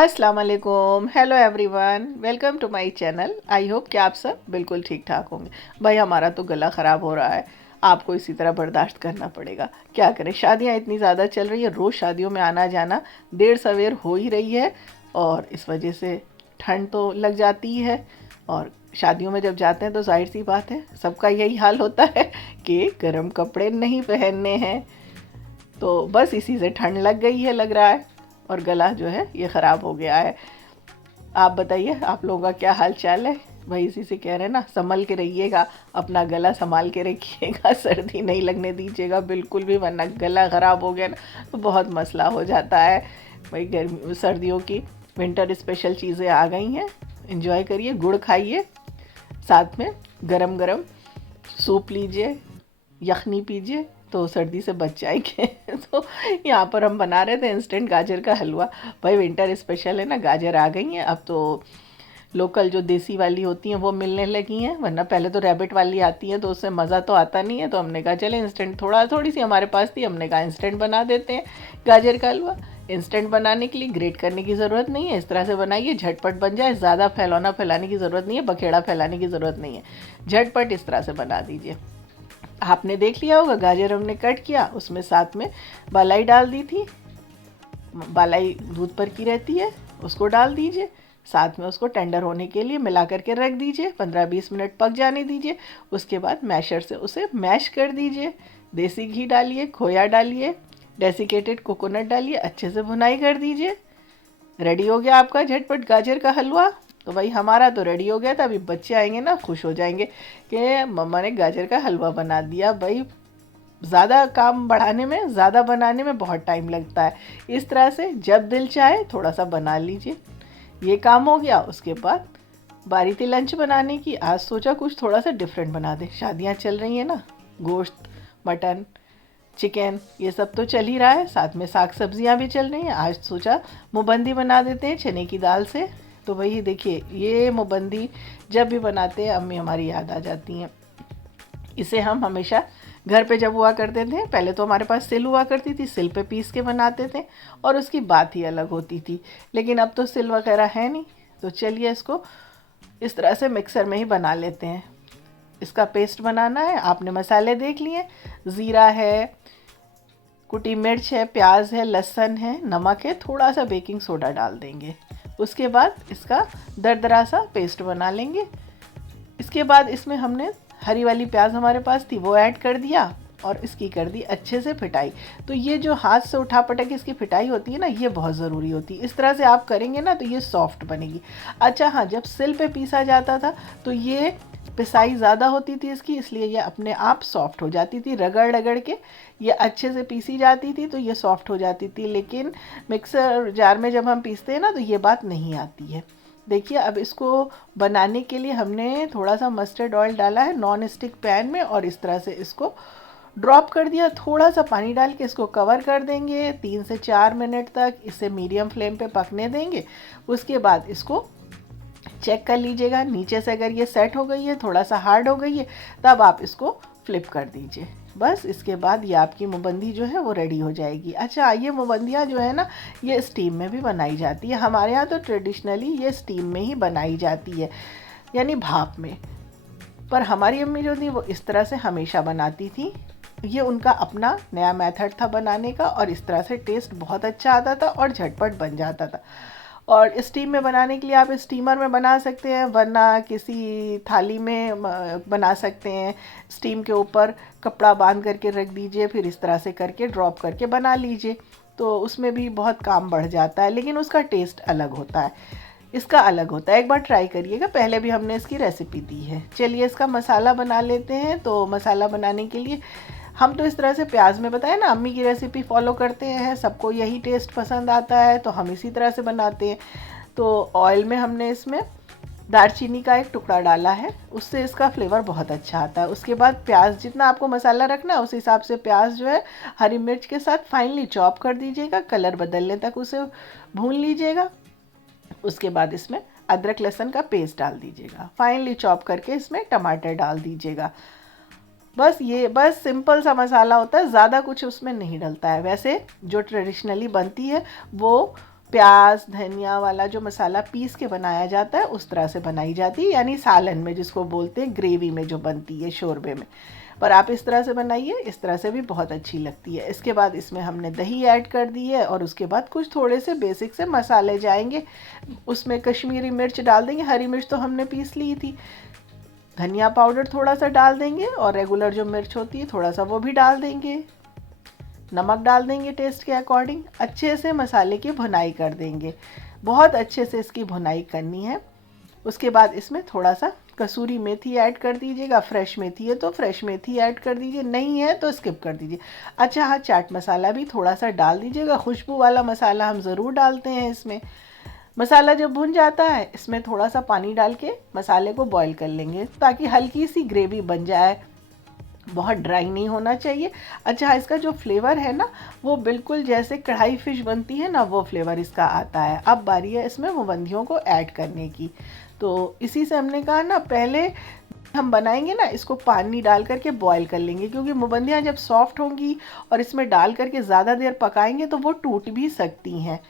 अस्सलाम वालेकुम, hello everyone, welcome to my channel. I hope कि आप सब बिल्कुल ठीक ठाक होंगे। भाई हमारा तो गला ख़राब हो रहा है, आपको इसी तरह बर्दाश्त करना पड़ेगा। क्या करें, शादियां इतनी ज़्यादा चल रही है, रोज़ शादियों में आना जाना देर सवेर हो ही रही है और इस वजह से ठंड तो लग जाती है। और शादियों में जब जाते हैं तो जाहिर सी बात है सबका यही हाल होता है कि गर्म कपड़े नहीं पहनने हैं। तो बस इसी से ठंड लग गई है लग रहा है, और गला जो है ये ख़राब हो गया है। आप बताइए आप लोगों का क्या हाल चाल है। भाई इसी से कह रहे हैं ना, संभल के रहिएगा, अपना गला संभाल के रखिएगा, सर्दी नहीं लगने दीजिएगा बिल्कुल भी, वरना गला ख़राब हो गया ना तो बहुत मसला हो जाता है। भाई गर्मी सर्दियों की विंटर स्पेशल चीज़ें आ गई हैं, इंजॉय करिए, गुड़ खाइए, साथ में गरम गरम सूप लीजिए, यखनी पीजिए तो सर्दी से बच जाएंगे। तो यहाँ पर हम बना रहे थे इंस्टेंट गाजर का हलवा। भाई विंटर स्पेशल है ना, गाजर आ गई हैं अब तो। लोकल जो देसी वाली होती हैं वो मिलने लगी हैं, वरना पहले तो रैबिट वाली आती हैं तो उससे मज़ा तो आता नहीं है। तो हमने कहा चले इंस्टेंट, थोड़ी सी हमारे पास थी, हमने कहा इंस्टेंट बना देते हैं गाजर का हलवा। इंस्टेंट बनाने के लिए ग्रेट करने की ज़रूरत नहीं है, इस तरह से बनाइए झटपट बन जाए, ज़्यादा फैलाने की ज़रूरत नहीं है, बखेड़ा फैलाने की ज़रूरत नहीं है, झटपट इस तरह से बना दीजिए। आपने देख लिया होगा गाजर हमने कट किया, उसमें साथ में बालाई डाल दी थी, बालाई दूध पर की रहती है, उसको डाल दीजिए। साथ में उसको टेंडर होने के लिए मिला करके रख दीजिए, 15-20 मिनट पक जाने दीजिए। उसके बाद मैशर से उसे मैश कर दीजिए, देसी घी डालिए, खोया डालिए, डेसिकेटेड कोकोनट डालिए, अच्छे से भुनाई कर दीजिए। रेडी हो गया आपका झटपट गाजर का हलवा। तो भाई हमारा तो रेडी हो गया था, अभी बच्चे आएंगे ना खुश हो जाएंगे कि मम्मा ने गाजर का हलवा बना दिया। भाई ज़्यादा काम बढ़ाने में, ज़्यादा बनाने में बहुत टाइम लगता है, इस तरह से जब दिल चाहे थोड़ा सा बना लीजिए। ये काम हो गया, उसके बाद बारी थी लंच बनाने की। आज सोचा कुछ थोड़ा सा डिफरेंट बना दें, शादियाँ चल रही हैं ना, गोश्त, मटन, चिकन ये सब तो चल ही रहा है, साथ में साग सब्जियां भी चल रही हैं। आज सोचा मुबंदी बना देते हैं चने की दाल से। तो वही देखिए, ये मुबंदी जब भी बनाते हैं अम्मी हमारी याद आ जाती हैं। इसे हम हमेशा घर पे जब हुआ करते थे, पहले तो हमारे पास सिल हुआ करती थी, सिल पे पीस के बनाते थे और उसकी बात ही अलग होती थी। लेकिन अब तो सिल वगैरह है नहीं, तो चलिए इसको इस तरह से मिक्सर में ही बना लेते हैं। इसका पेस्ट बनाना है, आपने मसाले देख लिए, ज़ीरा है, कुटी मिर्च है, प्याज है, लहसुन है, नमक है, थोड़ा सा बेकिंग सोडा डाल देंगे। उसके बाद इसका दरदरा सा पेस्ट बना लेंगे। इसके बाद इसमें हमने हरी वाली प्याज हमारे पास थी वो ऐड कर दिया और इसकी कर दी अच्छे से पिटाई। तो ये जो हाथ से उठा पटक इसकी पिटाई होती है ना, ये बहुत ज़रूरी होती है। इस तरह से आप करेंगे ना तो ये सॉफ्ट बनेगी। अच्छा हाँ, जब सिल पे पीसा जाता था तो ये पिसाई ज़्यादा होती थी इसकी, इसलिए ये अपने आप सॉफ्ट हो जाती थी, रगड़ रगड़ के ये अच्छे से पीसी जाती थी तो ये सॉफ्ट हो जाती थी। लेकिन मिक्सर जार में जब हम पीसते हैं ना तो ये बात नहीं आती है। देखिए अब इसको बनाने के लिए हमने थोड़ा सा मस्टर्ड ऑयल डाला है नॉन स्टिक पैन में और इस तरह से इसको ड्रॉप कर दिया। थोड़ा सा पानी डाल के इसको कवर कर देंगे, 3 से 4 मिनट तक इसे मीडियम फ्लेम पे पकने देंगे। उसके बाद इसको चेक कर लीजिएगा, नीचे से अगर ये सेट हो गई है, थोड़ा सा हार्ड हो गई है, तब आप इसको फ्लिप कर दीजिए। बस इसके बाद ये आपकी मुबंदी जो है वो रेडी हो जाएगी। अच्छा, ये मुबंदियाँ जो है ना, ये स्टीम में भी बनाई जाती है। हमारे यहाँ तो ट्रेडिशनली ये स्टीम में ही बनाई जाती है, यानी भाप में। पर हमारी अम्मी जो थी वो इस तरह से हमेशा बनाती थी, ये उनका अपना नया मेथड था बनाने का और इस तरह से टेस्ट बहुत अच्छा आता था और झटपट बन जाता था। और स्टीम में बनाने के लिए आप स्टीमर में बना सकते हैं, वरना किसी थाली में बना सकते हैं। स्टीम के ऊपर कपड़ा बांध करके रख दीजिए, फिर इस तरह से करके ड्रॉप करके बना लीजिए, तो उसमें भी बहुत काम बढ़ जाता है, लेकिन उसका टेस्ट अलग होता है, इसका अलग होता है। एक बार ट्राई करिएगा, पहले भी हमने इसकी रेसिपी दी है। चलिए इसका मसाला बना लेते हैं। तो मसाला बनाने के लिए हम तो इस तरह से प्याज में बताया ना, अम्मी की रेसिपी फॉलो करते हैं, सबको यही टेस्ट पसंद आता है तो हम इसी तरह से बनाते हैं। तो ऑयल में हमने इसमें दालचीनी का एक टुकड़ा डाला है, उससे इसका फ्लेवर बहुत अच्छा आता है। उसके बाद प्याज, जितना आपको मसाला रखना है उस हिसाब से प्याज जो है हरी मिर्च के साथ फाइनली चॉप कर दीजिएगा, कलर बदलने तक उसे भून लीजिएगा। उसके बाद इसमें अदरक लहसुन का पेस्ट डाल दीजिएगा, फाइनली चॉप करके इसमें टमाटर डाल दीजिएगा। बस सिंपल सा मसाला होता है, ज़्यादा कुछ उसमें नहीं डलता है। वैसे जो ट्रेडिशनली बनती है वो प्याज धनिया वाला जो मसाला पीस के बनाया जाता है उस तरह से बनाई जाती है, यानी सालन में जिसको बोलते हैं, ग्रेवी में जो बनती है, शोरबे में। पर आप इस तरह से बनाइए, इस तरह से भी बहुत अच्छी लगती है। इसके बाद इसमें हमने दही ऐड कर दी है और उसके बाद कुछ थोड़े से बेसिक से मसाले जाएंगे। उसमें कश्मीरी मिर्च डाल देंगे, हरी मिर्च तो हमने पीस ली थी, धनिया पाउडर थोड़ा सा डाल देंगे और रेगुलर जो मिर्च होती है थोड़ा सा वो भी डाल देंगे, नमक डाल देंगे टेस्ट के अकॉर्डिंग। अच्छे से मसाले की भुनाई कर देंगे, बहुत अच्छे से इसकी भुनाई करनी है। उसके बाद इसमें थोड़ा सा कसूरी मेथी ऐड कर दीजिएगा, फ्रेश मेथी है तो फ्रेश मेथी ऐड कर दीजिए, नहीं है तो स्किप कर दीजिए। अच्छा हाँ, चाट मसाला भी थोड़ा सा डाल दीजिएगा, खुशबू वाला मसाला हम ज़रूर डालते हैं इसमें। मसाला जब भुन जाता है इसमें थोड़ा सा पानी डाल के मसाले को बॉईल कर लेंगे ताकि हल्की सी ग्रेवी बन जाए, बहुत ड्राई नहीं होना चाहिए। अच्छा, इसका जो फ्लेवर है ना वो बिल्कुल जैसे कढ़ाई फिश बनती है ना, वो फ्लेवर इसका आता है। अब बारी है इसमें मुबंदियों को ऐड करने की। तो इसी से हमने कहा ना, पहले हम बनाएंगे ना इसको पानी डाल करके बॉईल कर लेंगे, क्योंकि मुबंदियाँ जब सॉफ्ट होंगी और इसमें डाल करके ज़्यादा देर पकाएंगे तो वो टूट भी सकती हैं।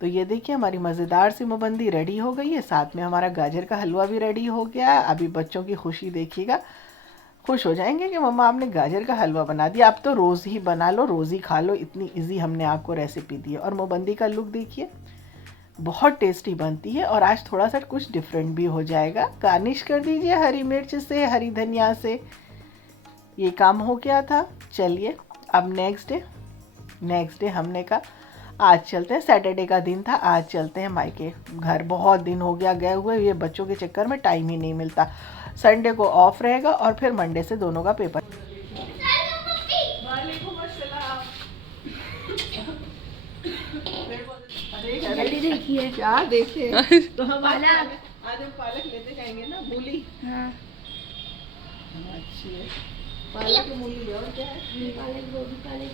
तो ये देखिए हमारी मज़ेदार सी मुबंदी रेडी हो गई है, साथ में हमारा गाजर का हलवा भी रेडी हो गया। अभी बच्चों की खुशी देखिएगा, खुश हो जाएंगे कि मम्मा आपने गाजर का हलवा बना दिया, आप तो रोज़ ही बना लो, रोज़ ही खा लो, इतनी इजी हमने आपको रेसिपी दी है। और मुबंदी का लुक देखिए, बहुत टेस्टी बनती है और आज थोड़ा सा कुछ डिफरेंट भी हो जाएगा। गार्निश कर दीजिए हरी मिर्च से, हरी धनिया से। ये काम हो गया था। चलिए अब नेक्स्ट डे हमने कहा आज चलते हैं, सैटरडे का दिन था, आज चलते हैं मायके घर। बहुत दिन हो गया गए हुए, ये बच्चों के चक्कर में टाइम ही नहीं मिलता। संडे को ऑफ रहेगा और फिर मंडे से दोनों का पेपर। जल्दी देखिए क्या देखे तो हम आज हम पालक लेते जाएंगे ना, मूली। हाँ अच्छी है पालक की मूली। और क्या है, पालक गोभी, पालक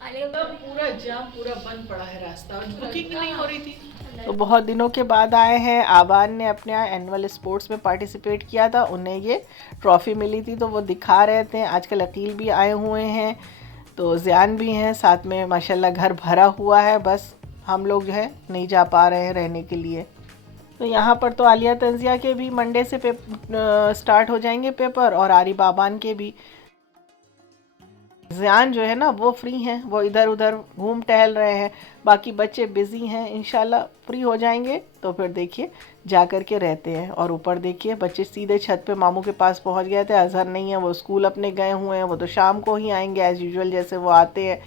पूरा जाम, पूरा बंद पड़ा है रास्ता और बुकिंग नहीं हो रही थी। तो बहुत दिनों के बाद आए हैं। आबान ने अपने एनुअल स्पोर्ट्स में पार्टिसिपेट किया था, उन्हें ये ट्रॉफ़ी मिली थी तो वो दिखा रहे थे। आजकल अकील भी आए हुए हैं, तो ज़ियान भी हैं साथ में। माशाल्लाह घर भरा हुआ है, बस हम लोग जो है नहीं जा पा रहे हैं रहने के लिए। तो यहाँ पर तो आलिया तंजिया के भी मंडे से स्टार्ट हो जाएंगे पेपर, और आरिफ आबान के भी। ज़ियान जो है ना वो फ्री हैं, वो इधर उधर घूम टहल रहे हैं, बाकी बच्चे बिज़ी हैं। इंशाल्लाह फ्री हो जाएंगे तो फिर देखिए जा कर के रहते हैं। और ऊपर देखिए बच्चे सीधे छत पे मामू के पास पहुंच गए थे। अजहर नहीं है, वो स्कूल अपने गए हुए हैं, वो तो शाम को ही आएंगे एज़ यूजुअल जैसे वो आते हैं।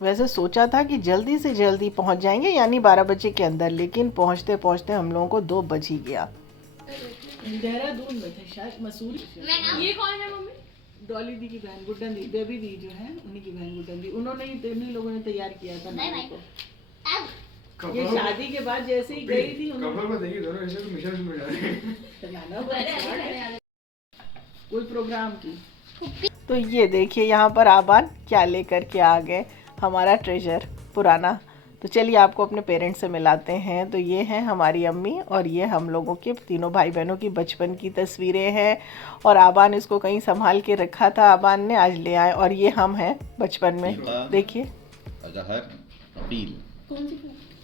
वैसे सोचा था कि जल्दी से जल्दी पहुंच जाएंगे, यानी 12 बजे के अंदर, लेकिन पहुंचते पहुंचते हम लोगों को 2 बज ही गया। देहरादून में थे शायद, मसूरी। ये कौन है मम्मी? डॉली दी की बहन गुड्डन दी, बेबी दी जो है उन्हीं की बहन गुड्डन दी। उन्होंने ही इन्हीं लोगों ने तैयार किया था नानी को। ये शादी के बाद जैसे ही गई थी कोई प्रोग्राम की। तो ये देखिए यहाँ पर आबान क्या लेकर के आ गए, हमारा ट्रेजर पुराना। तो चलिए आपको अपने पेरेंट्स से मिलाते हैं। तो ये हैं हमारी अम्मी और ये हम लोगों के तीनों भाई बहनों की बचपन की तस्वीरें हैं। और आबान इसको कहीं संभाल के रखा था, आबान ने आज ले आए। और ये हम हैं बचपन में, देखिए।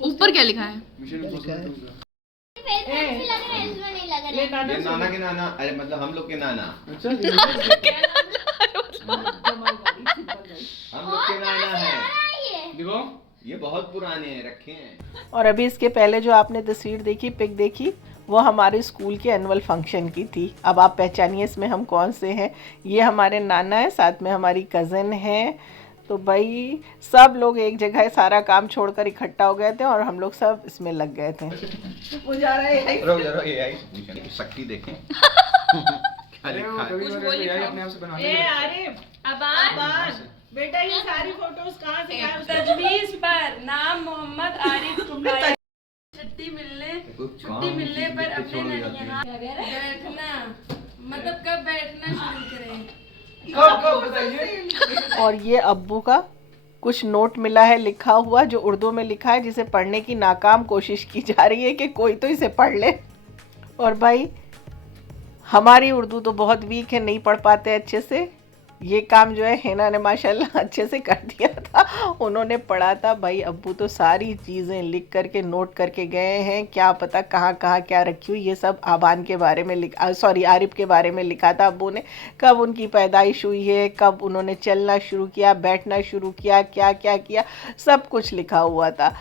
ऊपर क्या लिखा है? ये नाना के नाना, अरे मतलब हम लोग के नाना। हम लोग के नाना है, देखो ये बहुत पुराने हैं, रखे हैं। और अभी इसके पहले जो आपने तस्वीर देखी, पिक देखी, वो हमारे स्कूल के एनुअल फंक्शन की थी। अब आप पहचानिए इसमें हम कौन से हैं। ये हमारे नाना है, साथ में हमारी कज़न है। तो भाई सब लोग एक जगह सारा काम छोड़कर इकट्ठा हो गए थे और हम लोग सब इसमें लग गए थे। वो जा रहा है शक्ति देखें कुछ बोल अपने आप से बना ले। अरे अबान बेटा ये सारी फोटोज कहाँ से आए? तजवीज़ पर नाम मोहम्मद आरिफ कुमार। छुट्टी मिलने पर अपने यहाँ बैठना, मतलब कब बैठना शुरू करें? और ये अब्बू का कुछ नोट मिला है लिखा हुआ, जो उर्दू में लिखा है, जिसे पढ़ने की नाकाम कोशिश की जा रही है कि कोई तो इसे पढ़ ले। और भाई हमारी उर्दू तो बहुत वीक है, नहीं पढ़ पाते अच्छे से, ये काम जो है हिना ने माशाल्लाह अच्छे से कर दिया था। उन्होंने पढ़ा था भाई, अब्बू तो सारी चीज़ें लिख करके नोट करके गए हैं, क्या पता कहाँ कहाँ क्या रखी हुई। ये सब आबान के बारे में आरिफ के बारे में लिखा था अब्बू ने, कब उनकी पैदाइश हुई है, कब उन्होंने चलना शुरू किया, बैठना शुरू किया, क्या क्या किया, सब कुछ लिखा हुआ था।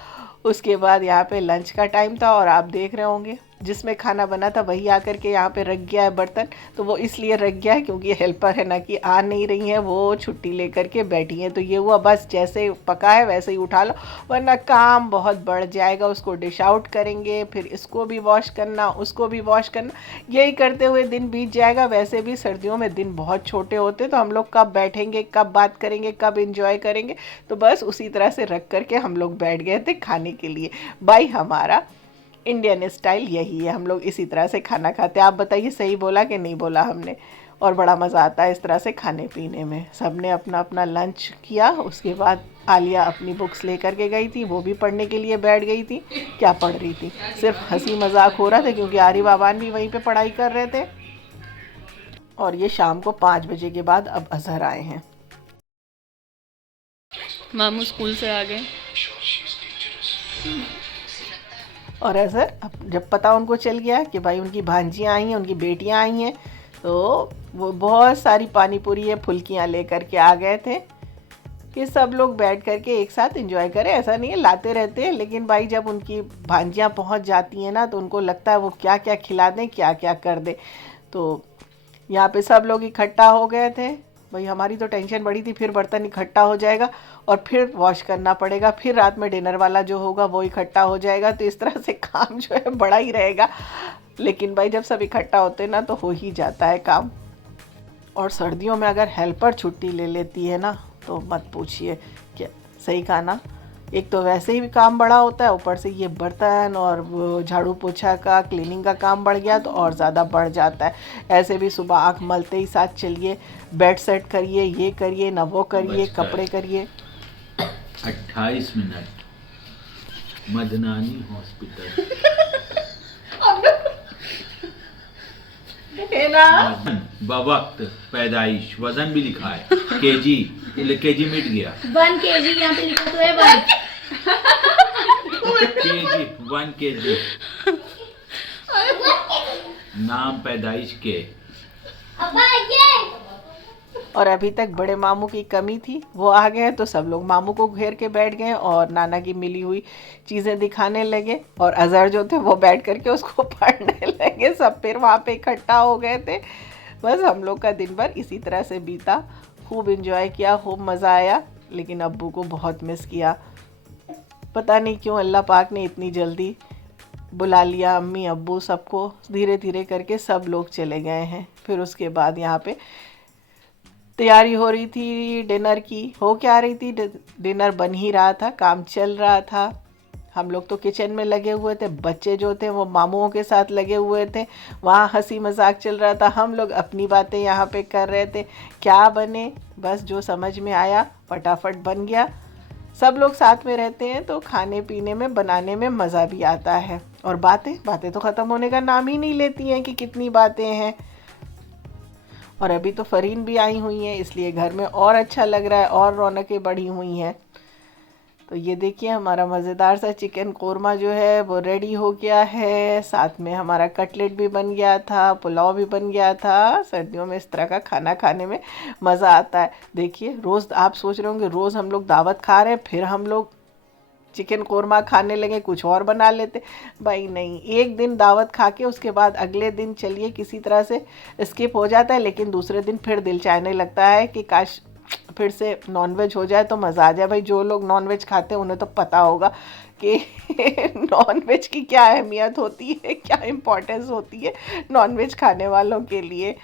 उसके बाद यहाँ पे लंच का टाइम था और आप देख रहे होंगे जिसमें खाना बना था वही आकर के यहाँ पे रख गया है बर्तन। तो वो इसलिए रख गया है क्योंकि हेल्पर है ना कि आ नहीं रही हैं, वो छुट्टी लेकर के बैठी हैं। तो ये हुआ बस जैसे पका है वैसे ही उठा लो, वरना काम बहुत बढ़ जाएगा। उसको डिश आउट करेंगे, फिर इसको भी वॉश करना, उसको भी वॉश करना, यही करते हुए दिन बीत जाएगा। वैसे भी सर्दियों में दिन बहुत छोटे होते, तो हम लोग कब बैठेंगे, कब बात करेंगे, कब इंजॉय करेंगे। तो बस उसी तरह से रख करके हम लोग बैठ गए थे खाने के लिए। भाई हमारा इंडियन स्टाइल यही है, हम लोग इसी तरह से खाना खाते हैं। आप बताइए सही बोला कि नहीं बोला हमने। और बड़ा मज़ा आता है इस तरह से खाने पीने में। सबने अपना अपना लंच किया। उसके बाद आलिया अपनी बुक्स लेकर के गई थी, वो भी पढ़ने के लिए बैठ गई थी। क्या पढ़ रही थी, सिर्फ हंसी मजाक हो रहा था क्योंकि आरिफ बाबान भी वहीं पे पढ़ाई कर रहे थे। और ये शाम को 5 बजे के बाद अब अजहर आए हैं। मामू स्कूल से आ गए और अजहर अब जब पता उनको चल गया कि भाई उनकी भांजियाँ आई हैं, उनकी बेटियाँ आई हैं, तो वो बहुत सारी पानी पूरी है फुल्कियाँ लेकर के आ गए थे कि सब लोग बैठ करके एक साथ एंजॉय करें। ऐसा नहीं है लाते रहते हैं, लेकिन भाई जब उनकी भांजियाँ पहुंच जाती हैं ना तो उनको लगता है वो क्या क्या खिला दें, क्या क्या कर दें। तो यहाँ पे सब लोग इकट्ठा हो गए थे। भाई हमारी तो टेंशन बड़ी थी, फिर बर्तन इकट्ठा हो जाएगा और फिर वॉश करना पड़ेगा, फिर रात में डिनर वाला जो होगा वो इकट्ठा हो जाएगा। तो इस तरह से काम जो है बड़ा ही रहेगा। लेकिन भाई जब सब इकट्ठा होते हैं ना तो हो ही जाता है काम। और सर्दियों में अगर हेल्पर छुट्टी ले लेती है ना तो मत पूछिए, क्या सही कहा ना। एक तो वैसे ही काम बड़ा होता है, ऊपर से ये बर्तन और वो झाड़ू पोछा का क्लीनिंग का काम बढ़ गया तो और ज़्यादा बढ़ जाता है। ऐसे भी सुबह आँख मलते ही साथ चलिए, बेड सेट करिए, ये करिए ना वो करिए, कपड़े करिए। 28 मिनट मदनानी हॉस्पिटल है ना। बवक्त पैदाइश, वजन भी लिखा है, केजी मिट गया। 1 kg यहाँ पे लिखा तो है 1 केजी नाम पैदाइश के। और अभी तक बड़े मामू की कमी थी, वो आ गए तो सब लोग मामू को घेर के बैठ गए और नाना की मिली हुई चीज़ें दिखाने लगे। और अजहर जो थे वो बैठ करके उसको पढ़ने लगे। सब फिर वहाँ पे इकट्ठा हो गए थे। बस हम लोग का दिन भर इसी तरह से बीता। खूब इंजॉय किया, खूब मज़ा आया, लेकिन अब्बू को बहुत मिस किया। पता नहीं क्यों अल्लाह पाक ने इतनी जल्दी बुला लिया। अम्मी अब्बू सबको धीरे धीरे करके सब लोग चले गए हैं। फिर उसके बाद यहाँ पे तैयारी हो रही थी डिनर की। हो क्या रही थी, डिनर बन ही रहा था, काम चल रहा था। हम लोग तो किचन में लगे हुए थे, बच्चे जो थे वो मामुओं के साथ लगे हुए थे, वहाँ हंसी मजाक चल रहा था। हम लोग अपनी बातें यहाँ पे कर रहे थे। क्या बने, बस जो समझ में आया फटाफट बन गया। सब लोग साथ में रहते हैं तो खाने पीने में बनाने में मज़ा भी आता है। और बातें तो ख़त्म होने का नाम ही नहीं लेती हैं कि कितनी बातें हैं। और अभी तो फरीन भी आई हुई हैं, इसलिए घर में और अच्छा लग रहा है और रौनकें बढ़ी हुई हैं। तो ये देखिए हमारा मज़ेदार सा चिकन कोरमा जो है वो रेडी हो गया है। साथ में हमारा कटलेट भी बन गया था, पुलाव भी बन गया था। सर्दियों में इस तरह का खाना खाने में मज़ा आता है। देखिए रोज़ आप सोच रहे होंगे रोज़ हम लोग दावत खा रहे हैं फिर हम लोग चिकन कोरमा खाने लगे, कुछ और बना लेते। भाई नहीं, एक दिन दावत खा के उसके बाद अगले दिन चलिए किसी तरह से स्किप हो जाता है, लेकिन दूसरे दिन फिर दिल चाहने लगता है कि काश फिर से नॉनवेज हो जाए तो मज़ा आ जाए। भाई जो लोग नॉनवेज खाते हैं उन्हें तो पता होगा कि नॉनवेज की क्या अहमियत होती है, क्या इम्पोर्टेंस होती है नॉनवेज खाने वालों के लिए।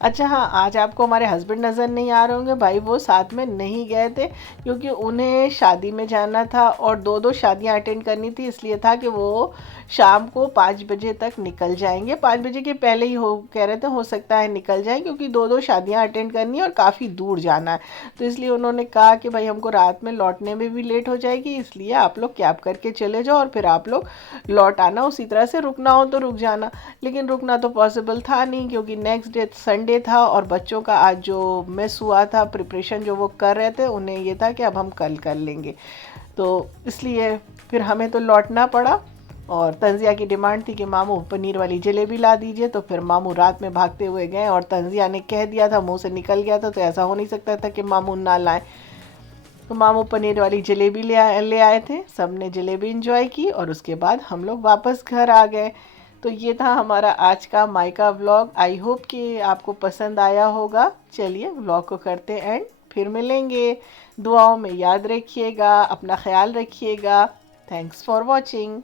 अच्छा हाँ, आज आपको हमारे हस्बैंड नज़र नहीं आ रहे होंगे। भाई वो साथ में नहीं गए थे क्योंकि उन्हें शादी में जाना था और 2 शादियां अटेंड करनी थी, इसलिए था कि वो शाम को 5 बजे तक निकल जाएंगे। 5 बजे के पहले ही कह रहे थे हो सकता है निकल जाए, क्योंकि 2 शादियां अटेंड करनी है और काफ़ी दूर जाना है। तो इसलिए उन्होंने कहा कि भाई हमको रात में लौटने में भी लेट हो जाएगी, इसलिए आप लोग कैब करके चले जाओ और फिर आप लोग लौट आना, उसी तरह से रुकना हो तो रुक जाना। लेकिन रुकना तो पॉसिबल था नहीं, क्योंकि नेक्स्ट डे संडे था और बच्चों का आज जो मिस हुआ था प्रिपरेशन जो वो कर रहे थे, उन्हें ये था कि अब हम कल कर लेंगे। तो इसलिए फिर हमें तो लौटना पड़ा। और तंजिया की डिमांड थी कि मामू पनीर वाली जलेबी ला दीजिए, तो फिर मामू रात में भागते हुए गए और तंजिया ने कह दिया था, मुंह से निकल गया था, तो ऐसा हो नहीं सकता था कि मामू ना लाए। तो मामू पनीर वाली जलेबी ले आए थे, सब ने जलेबी इंजॉय की और उसके बाद हम लोग वापस घर आ गए। तो ये था हमारा आज का मायका व्लॉग। आई होप कि आपको पसंद आया होगा। चलिए व्लॉग को करते एंड, फिर मिलेंगे। दुआओं में याद रखिएगा, अपना ख्याल रखिएगा। Thanks for watching.